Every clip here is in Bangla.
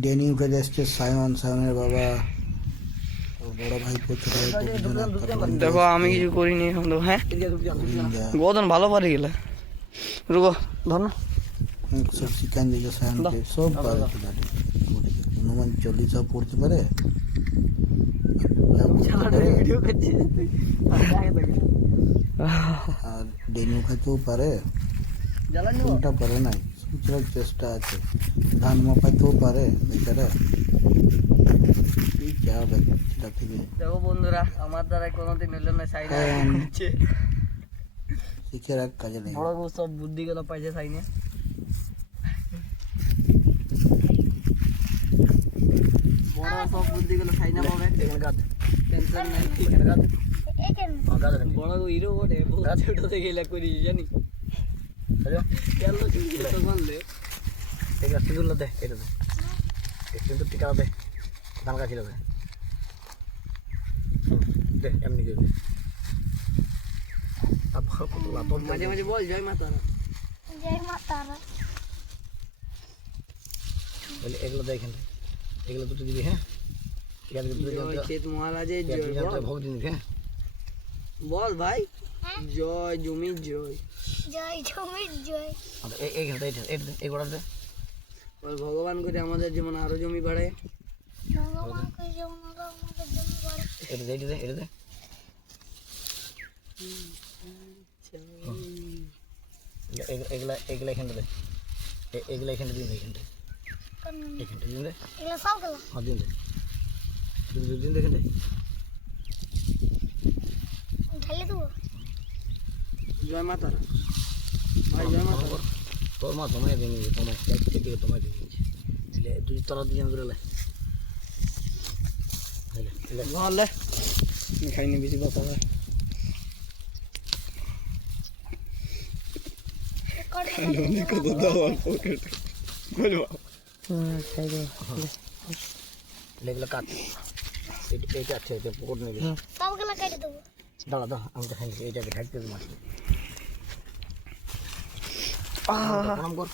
ডেনি উঠে যাচ্ছে, সায়নের বাবা, বড় ভাই ছোট ভাই। দেখো আমি কিছু করিনি এখন তো। হ্যাঁ গোদন ভালো পারি গেলে রুগো ধর না সব শিখান দিয়েছে সায়নকে, সব পারে। হনুমান চল্লিশা পড়তে পারে, আর ডেনি খাইতেও পারে, কোনটা পারে নাই সূচনার চেষ্টা আছে। ধান মাপাইতেও পারে বেচারা। যা বাচ্চা থেকে দেখো বন্ধুরা, আমার দ্বারা কোনোদিন হলো না। সাইনে শিখে রাখ, কাজে নেই। বড় বড় সব বুদ্ধি গুলো পাইছে সাইনে। বড় সব বুদ্ধি গুলো সাইনে পাবে, টেনশন নাই। বড় হিরো বটে, ছোটতে গেলে করি জানি। তেল তো বললে এটা সিঁদুর দে, এটা দে, সিঁদুর টিকা দে, ধান গাছিল দে, দে এমনি দে। মাঝে মাঝে বল জয় মা তারা, জয় মা তারা। এগুলো দেখ, এখানে এগুলো দুটো দিবি। হ্যাঁ জয় মহারাজের জয়, ভোগ দিবি। হ্যাঁ বল ভাই। জয় জমির জয়, জয় জমির জয়। এইখানে এই গোড়া দে। বল ভগবান করে আমাদের যেমন আরো জমি বাড়ে। ভগবানকে যেমন আমাদের জমি বাড়ে। এটা দে, এটা দে, এটা দে। এগুলা এগুলা এখানটা দে, এগুলা এখানটা দিন, এখানটা এখানটা দিন দে। এগুলো সব গেল। হ্যাঁ দিন দে, দিন দে এখানটা। ঢালি দেবো। জয় মা তারা ভাই, জয় মা তারা। তোর মা তোমায় দিয়ে নিবি, তোমায় দিকে তোমায় দিয়ে নিবি। দুই তলা দিয়ে ধরে লে বলে খাইনি বেশি কথা হয়। এগুলো কাট, এইটা আছে, এটা পুকুর নেবে। সবগুলো কেটে দেবো। দাঁড়া দাঁড়া, আমি তো খাই, এইটাকে ঢাকতে দেবো। প্রণাম কর।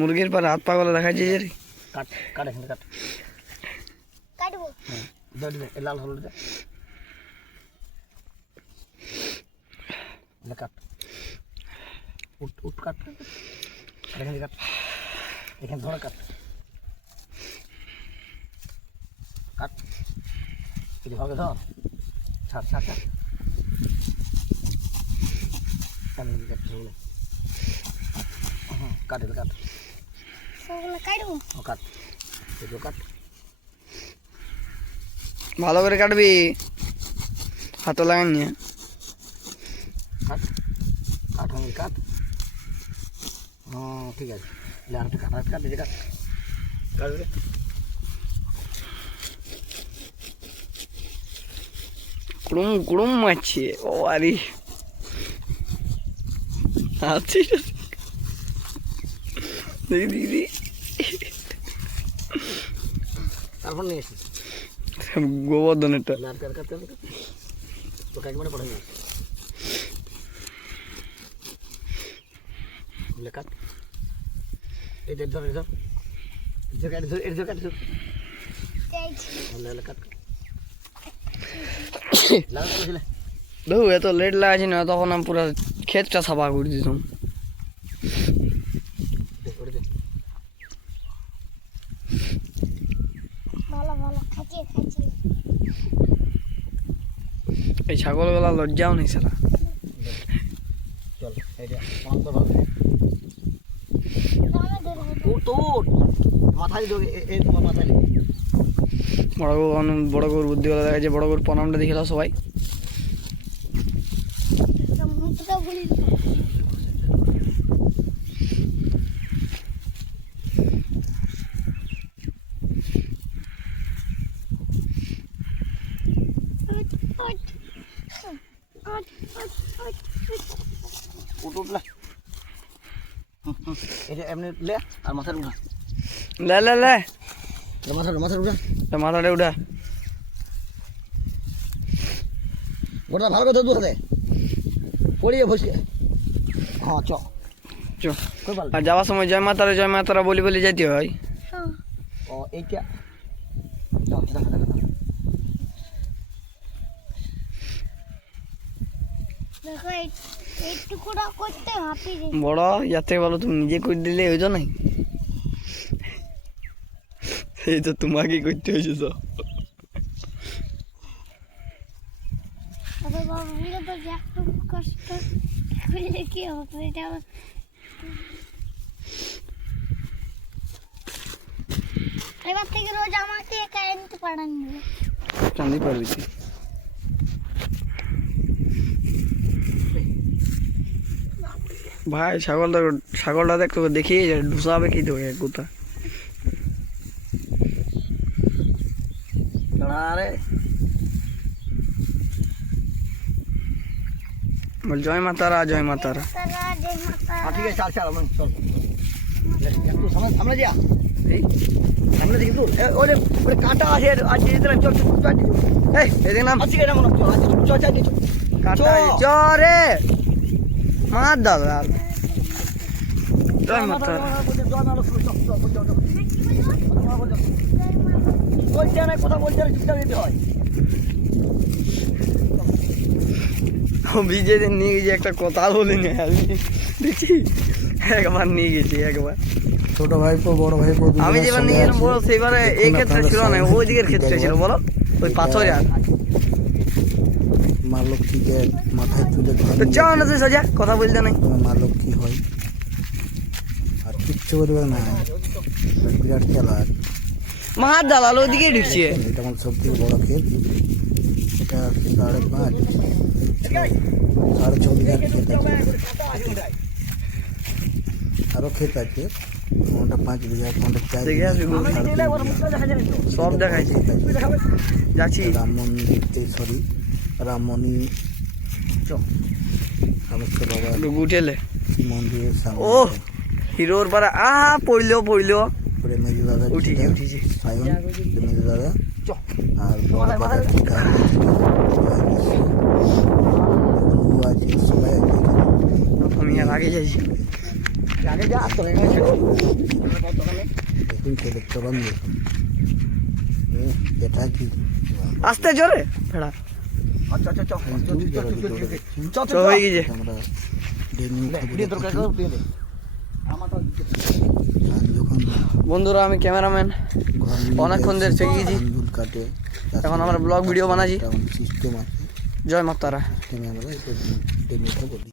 মুরগির পর হাত পা গুলো দেখাচ্ছি যে কাট কাট, এখানে কাট, কাটবো। দে লাল হলুদ দে, কাট, উঠ কাট, এখানে কাট, এখানে ধরে কাট, কাট, কিছু হবে ধর, ছাড় ছাড় ছাড়, কাট, কাট, কাট, সবগুলো কাটবো। কাট, এগুলো কাট, ভালো করে কাটবি, হাতও লাগান। কাট কাট, আমি কাট। ঠিক আছে, আর একটা কাট, কাট দিদি, কাট কাটবে। কুড়ুম কুড়ুম মারছে ও আরে আচ্ছা দেখি দিদি। তারপর নিয়ে এসেছি গোবর্ধনেরটা তোকে একবারে পড়ে নিয়ে কাট, এটা ধর, এটা ধর, এটা কাট, কাট দেখো এত লেট লাগাচ্ছি না, তখন আমি পুরো ক্ষেতটা সাফা করে দিতাম। ভালো ভালো খাচিয়ে খাচিয়ে। এই ছাগলগুলা লজ্জাও নেই সেটা। চল এইটা তোর মাথায় তোমার মাথায় বড় গরুর বুদ্ধি গুলো দেখা যায়। বড় গরুর প্রণামটা দেখে দাও সবাই। উঠলা এটা এমনি লে, আর মাথার উঠা, লে লে লে মাথার উঠা, মাথাটা উঠা। গোটা ভালো কথা দূর দে পড়িয়ে বসে হ্যাঁ চ চ কই ভালো আর যাওয়ার সময় জয় মাতারা বলি বলি যেতে হয়। হ্যাঁ ও এইটা চ দেখা দেখা দেখো এইটুকুটা করতে হাঁপি রে বড় ইয়ার থেকে ভালো তুমি নিজে করে দিলে হইতো নাই, এই তো তোমাকে করতে হয়েছে তো। তবে বাবা বলে তো যে একটু কষ্ট করলে কি হবে এটা এবার থেকে রোজ আমাকে একা আনতে পারেন চাঁদি পারবি তুই। ভাই ছাগলটা দেখ তোকে দেখিয়ে যায় ঢুসাবে কি তোকে এক গোতা। আরে বল জয় মাতারা জয় মাতারা। তারা যে মাতা ঠিক আছে চল চল আমরা চল একটু সামনে যা এই সামনে দেখি তো ওরে ওরে কাটা আছে আর যে চল চল চল এই এদিকে নাম আজকে এটা মনে চল চল চল কাটা চ রে মার দাদা জয় মাতারা। কথা বলছে চুপচাপ যেতে হয় বিজয়তে নিয়ে গেছি একটা কথা বলিনি আমি দেখছি একবার নিয়ে গেছি একবার। ছোট ভাইপো বড় ভাইপো আমি যেবার নিয়ে গেলাম বলো সেইবারে এই ক্ষেত্রে ছিল না, ওই দিকের ক্ষেত্রে ছিল বলো ওই পাথরে। আর মা লক্ষ্মীকে মাথায় তুলে তো চাও না তুই সোজা কথা বলতে নাই। মা লক্ষ্মী হয় আর কিচ্ছু করবে না, বিরাট খেলা। মার দালাল ওইদিকে ঢুকছে। এটা আমার সব থেকে বড় ক্ষেত, এটা 5.5 6.5 বিঘার ক্ষেত আছে, আরও ক্ষেত আছে কোনটা 5 বিঘা কোনটা 4 দেখে আসবি গো। সব দেখাইছি যাচ্ছি। রামমণি রামেশ্বর বাবা গুটেলে মন্দিরের সামনে ও হিরোর পাড়া পড়লো উপরে মেজু দাদা উঠিছি উঠিছি। সায়ন মেজু দাদা আর বড় দাদা টিকা আছে সবাই আছে আমি আর আগে যাইছি। আগে যা তোর দেখুন ছেলে চরণ দেখুন এটা কি আস্তে জোরে ভেড়া আচ্ছা আচ্ছা চল তো হয়ে গেছে। আমরা ডেঙ্গু ভিডিও দরকার করে দিয়ে দে আমারটা যখন বন্ধুরা আমি ক্যামেরাম্যান ঘর নিয়ে অনেকক্ষণ ধরে চেয়ে গেছি, আন্দুল কাটে এখন আমরা ব্লগ ভিডিও বানাচ্ছি। সিস্টেম আছে জয় মাতারা। সিস্টেমে আমরা ডেঙ্গুটা বলি।